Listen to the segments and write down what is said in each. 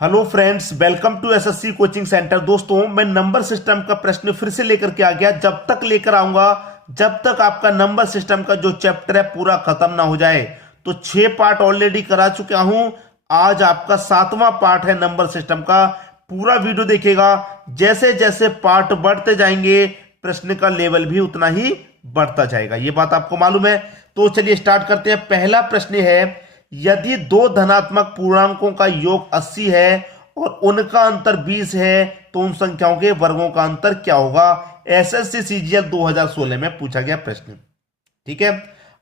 Hello friends, welcome to SSC coaching centre. दोस्तों, मैं number system का प्रश्न फिर से लेकर के आ गया। जब तक लेकर आऊंगा जब तक आपका नंबर सिस्टम का जो चैप्टर है पूरा खत्म ना हो जाए। तो 6 पार्ट ऑलरेडी करा चुका हूं। आज आपका 7वां पार्ट है नंबर सिस्टम का। पूरा वीडियो देखिएगा। जैसे जैसे पार्ट बढ़ते जाएंगे प्रश्न का लेवल भी उतना ही बढ़ता जाएगा, ये बात आपको मालूम है। तो चलिए स्टार्ट करते हैं। पहला प्रश्न है, यदि दो धनात्मक पूर्णांकों का योग 80 है और उनका अंतर 20 है तो उन संख्याओं के वर्गों का अंतर क्या होगा। एसएससी सीजीएल 2016 में पूछा गया प्रश्न। ठीक है,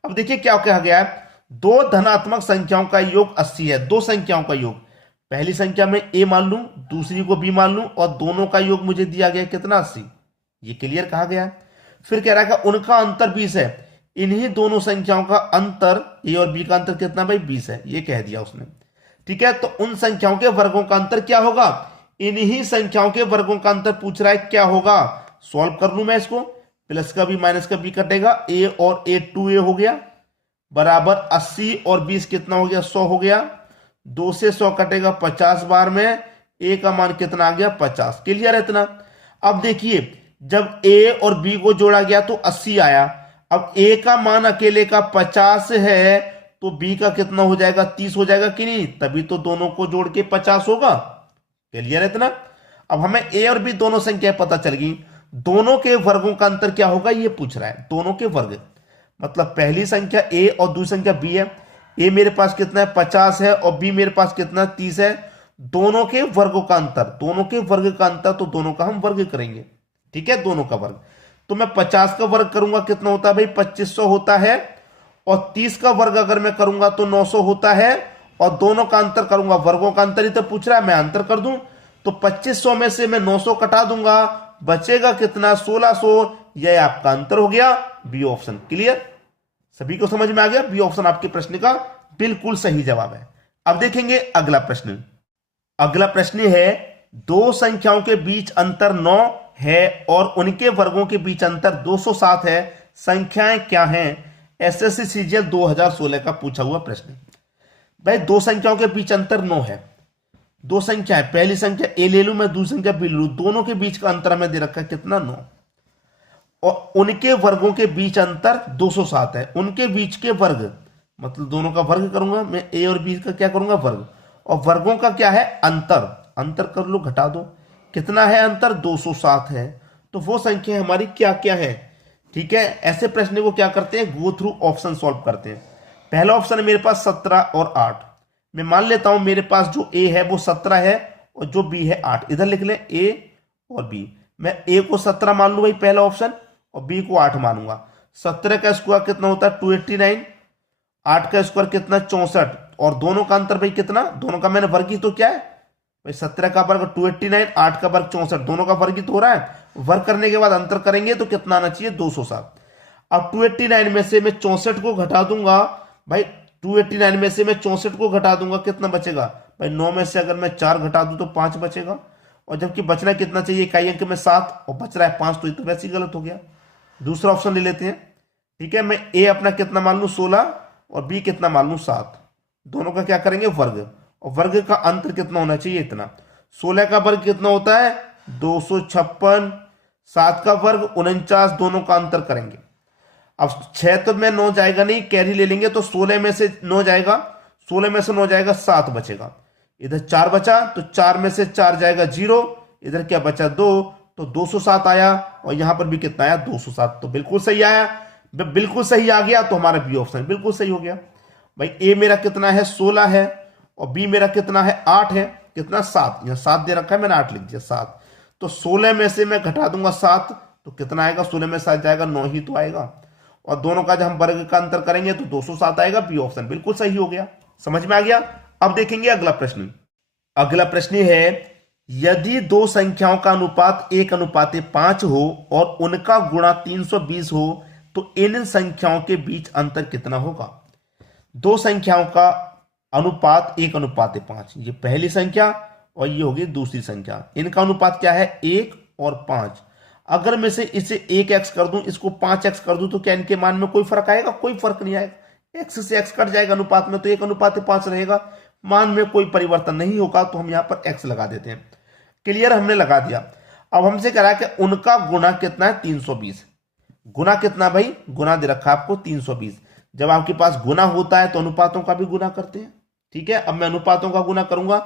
अब देखिए क्या कहा गया है। दो धनात्मक संख्याओं का योग 80 है। दो संख्याओं का योग, पहली संख्या में ए मान लूं, दूसरी को बी मान लूं, और दोनों का योग मुझे दिया गया कितना 80। ये क्लियर कहा गया है। फिर कह रहा है कि उनका अंतर 20 है। इन्हीं दोनों संख्याओं का अंतर, ए और बी का अंतर कितना भाई 20 है, ये कह दिया उसने। ठीक है, तो उन संख्याओं के वर्गों का अंतर क्या होगा। इन्हीं संख्याओं के वर्गों का अंतर पूछ रहा है, क्या होगा। सॉल्व कर लूं मैं इसको। प्लस का बी माइनस का बी कटेगा, ए और ए 2a हो गया बराबर 80 और 20 कितना हो गया 100 हो गया। 2 से 100 कटेगा 50 बार में, ए का मान कितना आ गया 50। क्लियर है इतना। अब देखिए, जब ए और बी को जोड़ा गया तो 80 आया। अब ए का मान अकेले का 50 है तो बी का कितना हो जाएगा 30 हो जाएगा कि नहीं, तभी तो दोनों को जोड़ के 50 होगा। क्लियर है इतना। अब हमें ए और बी दोनों संख्या पता चल गई। दोनों के वर्गों का अंतर क्या होगा ये पूछ रहा है। दोनों के वर्ग मतलब पहली संख्या ए और दूसरी संख्या बी है। ए मेरे पास कितना है 50 है और बी मेरे पास कितना 30 है। दोनों के वर्गों का अंतर, दोनों के वर्ग का अंतर, तो दोनों का हम वर्ग करेंगे। ठीक है, दोनों का वर्ग। तो मैं 50 का वर्ग करूंगा कितना होता है भाई 2500 होता है, और 30 का वर्ग अगर मैं करूंगा तो 900 होता है, और दोनों का अंतर करूंगा, वर्गों का अंतर ही तो पूछ रहा है, मैं अंतर कर दूं। तो 2500 में से मैं 900 कटा दूंगा, बचेगा कितना 1600। यह आपका अंतर हो गया, बी ऑप्शन। क्लियर, सभी को समझ में आ गया। बी ऑप्शन आपके प्रश्न का बिल्कुल सही जवाब है। अब देखेंगे अगला प्रश्न। अगला प्रश्न है, दो संख्याओं के बीच अंतर 9 है और उनके वर्गों के बीच अंतर 207 है। संख्याएं क्या हैं। एसएससी सीजीएल 2016 का पूछा हुआ प्रश्न। भाई दो संख्याओं के बीच अंतर 9 है। दो संख्या है, पहली संख्या ए ले लूं मैं, दूसरी संख्या बी ले लूं, दोनों के बीच का अंतर हमें दे रखा है कितना 9, और उनके वर्गों के बीच अंतर 207 है। उनके बीच के वर्ग मतलब दोनों का वर्ग करूंगा मैं, ए और बी का क्या करूंगा वर्ग, और वर्गों का क्या है अंतर। अंतर कर लो, घटा दो, कितना है अंतर 207 है। तो वो संख्या हमारी क्या क्या है। ठीक है, ऐसे प्रश्न को क्या करते हैं, गो थ्रू ऑप्शन सॉल्व करते हैं। पहला ऑप्शन है मेरे पास 17 और 8। मैं मान लेता हूं मेरे पास जो ए है वो 17 है और जो बी है 8। इधर लिख ले ए और बी। मैं ए को 17 मान लू भाई पहला ऑप्शन, और बी को 8 मानूंगा। 17 का स्क्वायर कितना होता है 289, 8 का स्क्वायर कितना 64, और दोनों का अंतर भाई कितना, दोनों का मैंने वर्ग ही तो क्या है भाई 17 का वर्ग 289, 8 का वर्ग 64, दोनों का वर्ग ही तो हो रहा है। वर्ग करने के बाद अंतर करेंगे तो कितना आना चाहिए 207। अब 289 में से मैं 64 को घटा दूंगा भाई, 289 में से मैं 64 को घटा दूंगा, कितना बचेगा भाई 9 में से अगर मैं 4 घटा दूं तो 5 बचेगा, और जबकि बचना कितना चाहिए इकाई अंक में 7 और बच रहा है 5, तो ये तो वैसे ही गलत हो गया। दूसरा ऑप्शन ले लेते हैं। ठीक है, मैं ए अपना कितना मान लू 16 और बी कितना मान लू 7। दोनों का क्या करेंगे वर्ग, और वर्ग का अंतर कितना होना चाहिए इतना। 16 का वर्ग कितना होता है 256, 7 का वर्ग 49, दोनों का अंतर करेंगे। अब 6 तो में 9 जाएगा नहीं, कैरी ले लेंगे तो 16 में से 9 जाएगा, 16 में से 9 जाएगा 7 बचेगा। इधर 4 बचा तो 4 में से 4 जाएगा 0, इधर क्या बचा 2, तो 207 आया, और यहां पर भी कितना आया 207। तो बिल्कुल सही आया, बिल्कुल सही आ गया, तो हमारा बी ऑप्शन बिल्कुल सही हो गया। भाई ए मेरा कितना है 16 है, और बी मेरा कितना है 8 है, कितना 7, यहां 7 दे रखा है मैंने 8 लिख दिया 7। तो 16 में से मैं घटा दूंगा 7 तो कितना आएगा, 16 में 7 जाएगा 9 ही तो आएगा, और दोनों का जब हम वर्ग का अंतर करेंगे तो 207 आएगा। बी ऑप्शन बिल्कुल सही हो गया, समझ में आ गया। अब देखेंगे अगला प्रश्न। अगला प्रश्न है, यदि दो संख्याओं का अनुपात 1:5 हो और उनका गुणा 320 हो तो इन संख्याओं के बीच अंतर कितना होगा। दो संख्याओं का अनुपात 1:5, ये पहली संख्या और ये होगी दूसरी संख्या। इनका अनुपात क्या है 1 और 5। अगर मैं से इसे 1x कर दूं, इसको 5x कर दूं, तो क्या इनके मान में कोई फर्क आएगा, कोई फर्क नहीं आएगा। x से x कट जाएगा अनुपात में, तो 1:5 रहेगा। मान में कोई परिवर्तन नहीं होगा, तो हम यहां पर x लगा देते हैं। क्लियर, हमने लगा दिया। अब हमसे कह रहा है कि उनका गुना कितना है, 320। गुना कितना भाई, गुना दे रखा है आपको 320। जब आपके पास गुना होता है तो अनुपातों का भी गुना करते हैं। ठीक है, अब मैं अनुपातों का गुना करूंगा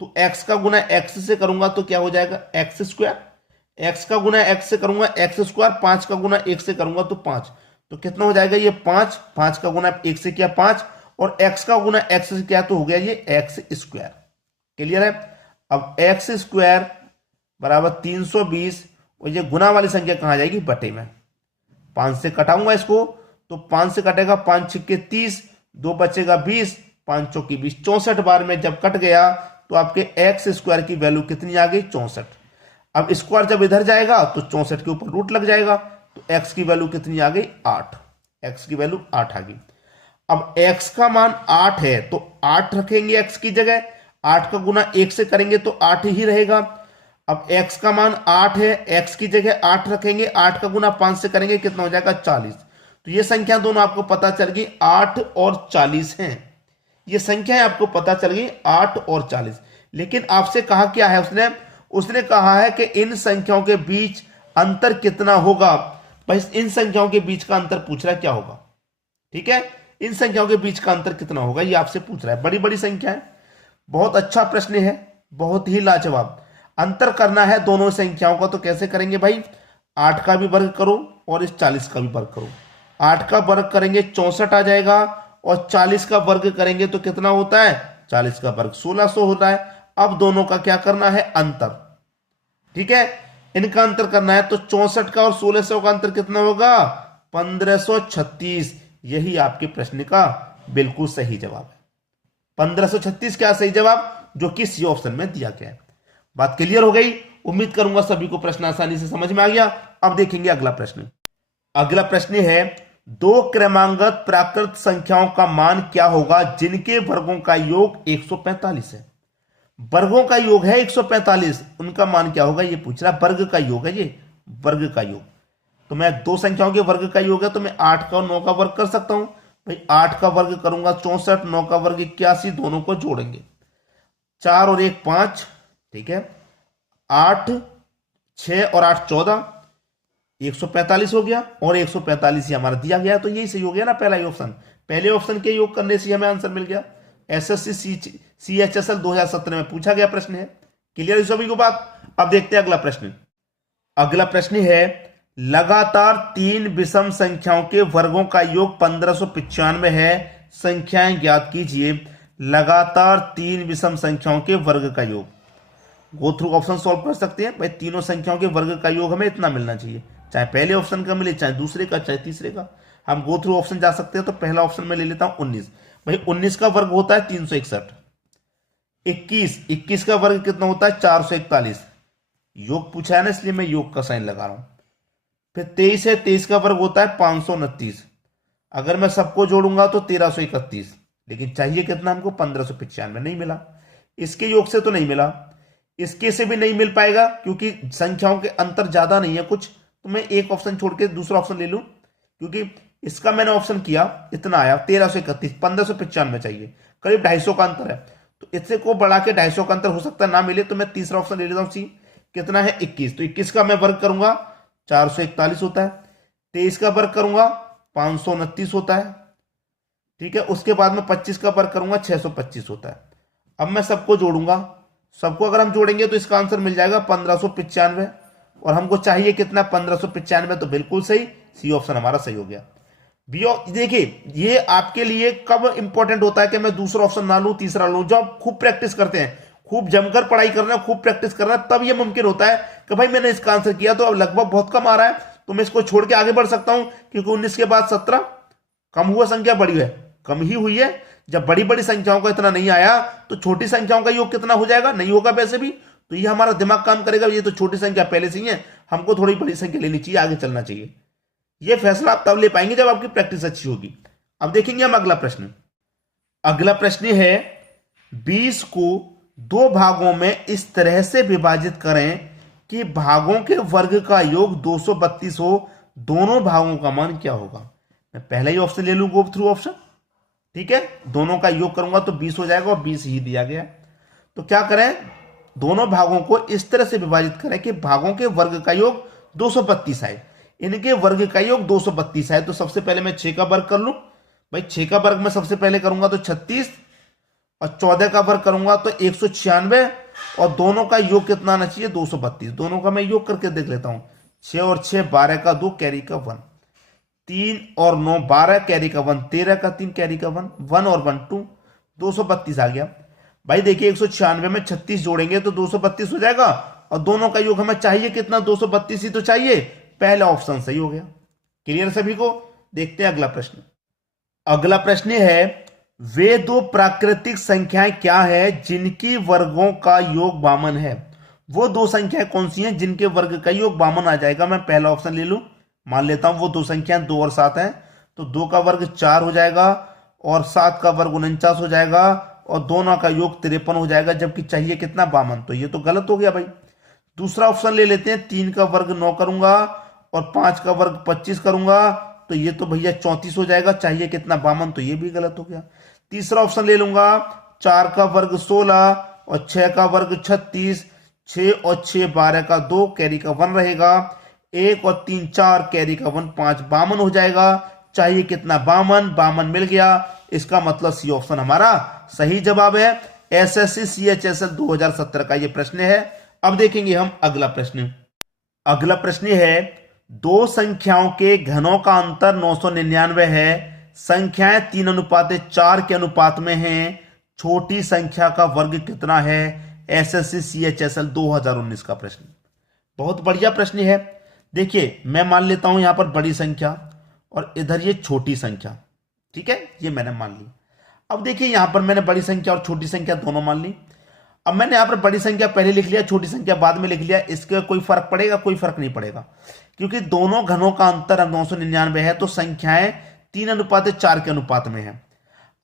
तो x का गुना x से करूंगा तो क्या हो जाएगा, एक्स स्क्वायर। x का गुना x से करूंगा एक्स स्क्वायर, 5 का गुना 1 से करूंगा तो 5, तो कितना हो जाएगा ये 5, 5 का गुना 1 से किया 5, और x का गुना x से किया तो हो गया ये एक्स स्क्वायर। क्लियर है। अब एक्स स्क्वायर बराबर 320, और ये गुना वाली संख्या कहां जाएगी, बटे में। 5 से कटाऊंगा इसको तो 5 से कटेगा, 5 छिक्के 30, 2 बचेगा 20, 5 चौकी 20, 64 बार में जब कट गया तो आपके एक्स स्क्वायर की वैल्यू कितनी आ गई, 64। अब स्क्वायर जब इधर जाएगा तो 64 के ऊपर रूट लग जाएगा, तो x की वैल्यू कितनी आ गई, 8। x की वैल्यू 8 आ गई। अब x का मान 8 है तो 8 रखेंगे x की जगह, 8 का गुना 1 से करेंगे तो 8 ही रहेगा। अब x का मान 8 है, x की जगह 8 रखेंगे, 8 का गुना 5 से करेंगे कितना हो जाएगा, 40। तो ये संख्या दोनों आपको पता चल गई 8 और 40 हैं। ये संख्याएं आपको पता चल गई 8 और 40। लेकिन आपसे कहा क्या है उसने कहा है कि इन संख्याओं के बीच अंतर कितना होगा। भाई इन संख्याओं के बीच का अंतर पूछ रहा है क्या होगा। ठीक है, इन संख्याओं के बीच का अंतर कितना होगा ये आपसे पूछ रहा है। बड़ी बड़ी संख्या है, बहुत अच्छा प्रश्न है, बहुत ही लाजवाब। अंतर करना है दोनों संख्याओं का, तो कैसे करेंगे भाई, 8 का भी वर्ग करो और इस 40 का भी वर्ग करो। 8 का वर्ग करेंगे 64 आ जाएगा, और 40 का वर्ग करेंगे तो कितना होता है, 40 का वर्ग 1600 होता है। अब दोनों का क्या करना है, अंतर। ठीक है, इनका अंतर करना है तो 64 का और 1600 का अंतर कितना होगा, 1536। यही आपके प्रश्न का बिल्कुल सही जवाब है। 1536 क्या सही जवाब, जो कि सी ऑप्शन में दिया गया है। बात क्लियर हो गई। उम्मीद करूंगा सभी को प्रश्न आसानी से समझ में आ गया। अब देखेंगे अगला प्रश्न। अगला प्रश्न है, 2 क्रमांगत प्राकृत संख्याओं का मान क्या होगा जिनके वर्गों का योग 145 है। वर्गों का योग है 145, उनका मान क्या होगा ये पूछ रहा है। वर्ग का योग है ये, वर्ग का योग। तो मैं 2 संख्याओं के वर्ग का योग है तो मैं 8 का और 9 का वर्ग कर सकता हूं। भाई 8 का वर्ग करूंगा 64, 9 का वर्ग 81, दोनों को जोड़ेंगे 4 और 1 5। ठीक है, 8 6 और 8 14, 145 हो गया, और 145 ही हमारा दिया गया, तो यही सही हो गया ना पहला ही ऑप्शन। पहले ऑप्शन के योग करने से हमें आंसर मिल गया। एसएससी CHSL 2017 में पूछा गया प्रश्न है। क्लियर है सभी को बात। अब देखते हैं अगला प्रश्न। अगला प्रश्न है, लगातार 3 विषम संख्याओं के वर्गों का योग 1595 है, संख्याएं ज्ञात कीजिए। लगातार 3 विषम संख्याओं के वर्ग का योग। गो थ्रू ऑप्शन सॉल्व कर सकते हैं। भाई तीनों संख्याओं के वर्ग का योग हमें इतना मिलना चाहिए, चाहे पहले ऑप्शन का मिले, चाहे दूसरे का, चाहे तीसरे का। हम गो थ्रू ऑप्शन जा सकते हैं, तो पहला ऑप्शन में ले लेता हूं 19। भाई 19 का वर्ग होता है 361। 21 का वर्ग कितना होता है 441। योग पूछा है ना, इसलिए मैं योग का साइन लगा रहा हूं। फिर 23 है, 23 का वर्ग होता है 529। अगर मैं सबको जोड़ूंगा तो 1331, लेकिन चाहिए कितना हमको 1595, नहीं मिला। इसके योग से तो नहीं मिला, इसके से भी नहीं मिल पाएगा क्योंकि संख्याओं के अंतर ज्यादा नहीं है कुछ, तो मैं एक ऑप्शन छोड़ के दूसरा ऑप्शन ले लूं, क्योंकि इसका मैंने ऑप्शन किया इतना आया 1331, 1595 चाहिए, करीब 250 का अंतर है। तो इससे को बढ़ा के 250 का अंतर हो सकता है ना मिले, तो मैं तीसरा ऑप्शन ले लेता हूं सी। कितना है 21, तो 21 का मैं वर्ग करूंगा 441 होता है। 23 का वर्ग करूंगा 529 होता है। ठीक है, उसके बाद में 25 का वर्ग करूंगा 625 होता है। अब मैं सबको जोड़ूंगा, सबको अगर हम जोड़ेंगे तो इसका आंसर मिल जाएगा 1595, और हमको चाहिए कितना 1595, तो बिल्कुल सही, सी ऑप्शन हमारा सही हो गया। बी देखिए, ये आपके लिए कब इंपॉर्टेंट होता है कि मैं दूसरा ऑप्शन ना लूं तीसरा लूं। जब आप खूब प्रैक्टिस करते हैं, खूब जमकर पढ़ाई करना, खूब प्रैक्टिस करना, तब ये मुमकिन होता है कि भाई मैंने इसका आंसर किया तो अब लगभग बहुत कम आ रहा है, तो मैं इसको छोड़ के आगे बढ़ सकता हूं, क्योंकि 19 के बाद 17 कम हुआ, संख्या बड़ी है, कम ही हुई है। जब बड़ी बड़ी संख्याओं का इतना नहीं आया तो छोटी संख्याओं का योग कितना हो जाएगा, नहीं होगा वैसे भी। तो ये हमारा दिमाग काम करेगा, ये तो छोटी संख्या पहले से ही है, हमको थोड़ी बड़ी संख्या लेनी चाहिए, आगे चलना चाहिए। ये फैसला आप तब ले पाएंगे जब आपकी प्रैक्टिस अच्छी होगी। अब देखेंगे हम अगला प्रश्न। अगला प्रश्न है, 20 को 2 भागों में इस तरह से विभाजित करें कि भागों के वर्ग का योग 232 हो, दोनों भागों का मान क्या होगा। मैं पहला ही ऑप्शन ले लूं, गो थ्रू ऑप्शन। ठीक है, दोनों का योग करूंगा तो 20 हो जाएगा और 20 ही दिया गया। तो क्या करें, दोनों भागों को इस तरह से विभाजित करें कि भागों के वर्ग का योग 232 आए, इनके वर्ग का योग 232 आए। तो सबसे पहले मैं 6 का वर्ग कर लूं भाई, 6 का वर्ग मैं सबसे पहले करूंगा तो 36, और 14 का वर्ग करूंगा तो 196, और दोनों का योग कितना आना चाहिए 232। दोनों का मैं योग करके देख लेता हूं, 6 और 6 12 का 2 कैरी का 1, 3 और 9 12 कैरी का 1, 13 का 3 कैरी का 1, 1 और 1 2, 232 आ गया भाई। देखिए 196 में 36 जोड़ेंगे तो 232 हो जाएगा, और दोनों का योग हमें चाहिए कितना 232 ही तो चाहिए, पहला ऑप्शन सही हो गया। क्लियर सभी को। देखते हैं अगला प्रश्न। अगला प्रश्न है, वे दो प्राकृतिक संख्याएं क्या है जिनकी वर्गों का योग 52 है। वो दो संख्याएं कौन सी हैं जिनके वर्ग का योग 52 आ जाएगा। मैं पहला ऑप्शन ले लूं, मान लेता हूं वो दो संख्याएं 2 और 7 हैं, तो 2 का वर्ग 4 हो जाएगा और 7 का वर्ग 49 हो जाएगा, और दोनों का योग 53 हो जाएगा, जबकि चाहिए कितना 52। तो ये तो गलत हो गया भाई। दूसरा ऑप्शन ले लेते हैं, 3 का वर्ग 9 करूंगा और 5 का वर्ग 25 करूंगा, तो ये तो भैया 34 हो जाएगा, चाहिए कितना 52। तो ये भी गलत हो गया। तीसरा ऑप्शन ले लूंगा, 4 का वर्ग 16 और 6 का वर्ग 36, 6 और 6 12 का 2 कैरी का 1 रहेगा, 1 और 3 4 कैरी का 1 5, 52 हो जाएगा, चाहिए कितना 52। 52 मिल गया, इसका मतलब सी ऑप्शन हमारा सही जवाब है। एसएससी सीएचएसएल 2017 का ये प्रश्न है। अब देखेंगे हम अगला प्रश्न। अगला प्रश्न है, दो संख्याओं के घनों का अंतर 999 है, संख्याएं 3:4 के अनुपात में हैं, छोटी संख्या का वर्ग कितना है। एसएससी सीएचएसएल 2019 का प्रश्न। बहुत बढ़िया प्रश्न है। देखिए मैं मान लेता हूं यहां पर बड़ी संख्या और इधर ये छोटी संख्या, ठीक है, ये मैंने मान ली। अब देखिए यहां पर मैंने बड़ी संख्या और छोटी संख्या दोनों मान ली। अब मैंने यहां पर बड़ी संख्या पहले लिख लिया, छोटी संख्या बाद में लिख लिया, इसका कोई फर्क पड़ेगा? कोई फर्क नहीं पड़ेगा, क्योंकि दोनों घनों का अंतर 999 है, तो संख्याएं 3:4 के अनुपात में है।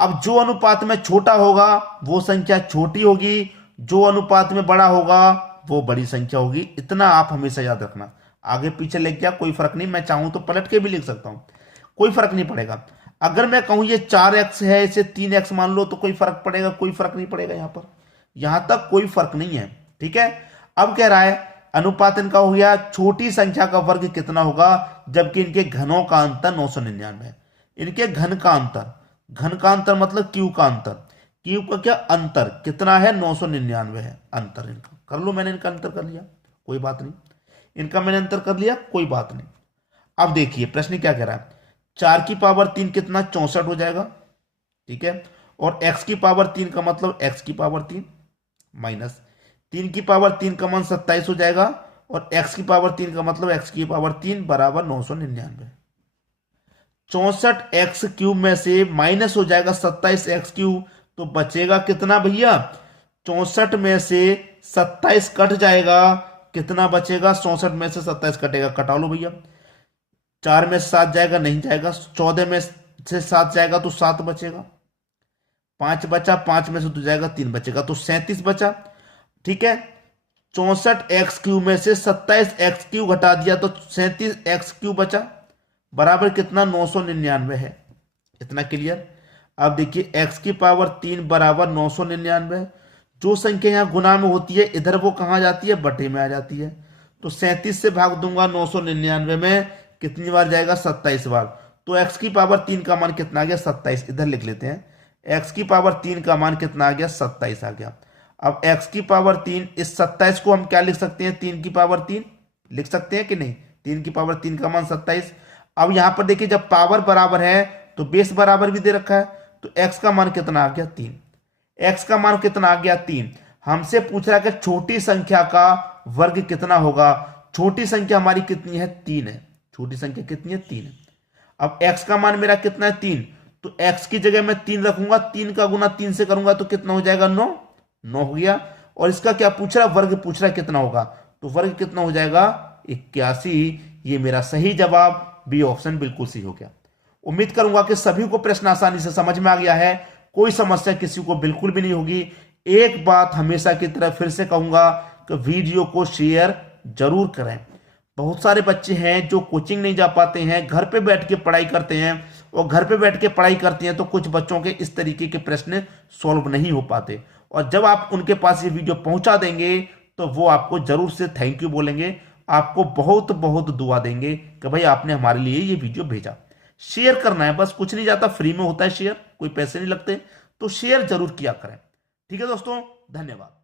अब जो अनुपात में छोटा होगा वो संख्या छोटी होगी, जो अनुपात में बड़ा होगा वो बड़ी संख्या होगी। इतना आप हमेशा याद रखना, आगे पीछे लिख गया कोई फर्क नहीं, मैं चाहूं तो पलट के भी लिख सकता हूं, कोई फर्क नहीं पड़ेगा। अगर मैं कहूं ये 4x है, इसे 3x मान लो, तो कोई फर्क पड़ेगा? कोई फर्क नहीं पड़ेगा। यहां तक कोई फर्क नहीं है, ठीक है। अब कह रहा है अनुपात इनका हो गया, छोटी संख्या का वर्ग कितना होगा, जबकि इनके घनों का अंतर 999 है। इनके घन का अंतर, घन का अंतर मतलब क्यू का अंतर, क्यू का क्या अंतर कितना है 999 है अंतर इनका। कर लो, मैंने इनका अंतर कर लिया, कोई बात नहीं, इनका मैंने अंतर कर लिया, कोई बात नहीं। अब देखिए प्रश्न क्या कह रहा है, 4 की पावर 3 कितना 64 हो जाएगा, ठीक है, और x की पावर 3 का मतलब x की पावर 3 माइनस 3 की पावर 3 का मान 27 हो जाएगा, और x की पावर 3 का मतलब x की पावर 3 बराबर 999। 64x क्यूब में से माइनस हो जाएगा 27x क्यूब, तो बचेगा कितना भैया, 64 में से 27 कट जाएगा, कितना बचेगा, 64 में से 27 कटेगा, कटा लो भैया। 4 में से 7 जाएगा, नहीं जाएगा। 14 में से 7 जाएगा तो 7 बचेगा, 5 बचा, 5 में से 2 जाएगा, 3 बचेगा, तो 37 बचा, ठीक है। 64x क्यूब में से 27x क्यूब घटा दिया तो 37x क्यूब बचा, बराबर कितना 999 है। इतना क्लियर। अब देखिए x की पावर 3 बराबर 999, जो संख्या यहां गुना में होती है इधर वो कहां जाती है, बटे में आ जाती है। तो 37 से भाग दूंगा 999 में, कितनी बार जाएगा, 27 बार। तो x की पावर 3 का मान कितना आ गया, 27। इधर लिख लेते हैं, x की पावर 3 का मान कितना आ गया, 27 आ गया। अब x की पावर 3, इस 27 को हम क्या लिख सकते हैं, 3 की पावर 3 लिख सकते हैं कि नहीं। 3 की पावर 3 का मान 27। अब यहां पर देखिए जब पावर बराबर है तो बेस बराबर भी दे रखा है, तो x का मान कितना आ गया, 3। x का मान कितना आ गया, 3। हमसे पूछ रहा है कि छोटी संख्या का वर्ग कितना होगा। छोटी संख्या हमारी कितनी है, 3 है। छोटी संख्या कितनी है, 3 है। अब x का मान मेरा कितना है, 3, तो x की जगह मैं 3 रखूंगा, 3 का गुना 3 से करूंगा तो कितना हो जाएगा, 9 हो गया। और इसका क्या पूछ रहा है, वर्ग पूछ रहा है कितना होगा, तो वर्ग कितना हो जाएगा, 81। ये मेरा सही जवाब, बी ऑप्शन बिल्कुल सही हो गया। उम्मीद करूंगा कि सभी को प्रश्न आसानी से समझ में आ गया है, कोई समस्या किसी को बिल्कुल भी नहीं होगी। एक बात हमेशा की तरह फिर से कहूंगा कि वीडियो को शेयर जरूर करें। बहुत सारे बच्चे हैं जो कोचिंग नहीं जा पाते हैं, घर पे बैठ के पढ़ाई करते हैं, और घर पे बैठ के पढ़ाई करती हैं तो कुछ बच्चों के इस तरीके के प्रश्न सॉल्व नहीं हो पाते। और जब आप उनके पास ये वीडियो पहुंचा देंगे तो वो आपको जरूर से थैंक यू बोलेंगे, आपको बहुत बहुत दुआ देंगे कि भाई आपने हमारे लिए ये वीडियो भेजा। शेयर करना है बस, कुछ नहीं जाता, फ्री में होता है शेयर, कोई पैसे नहीं लगते, तो शेयर जरूर किया करें। ठीक है दोस्तों, धन्यवाद।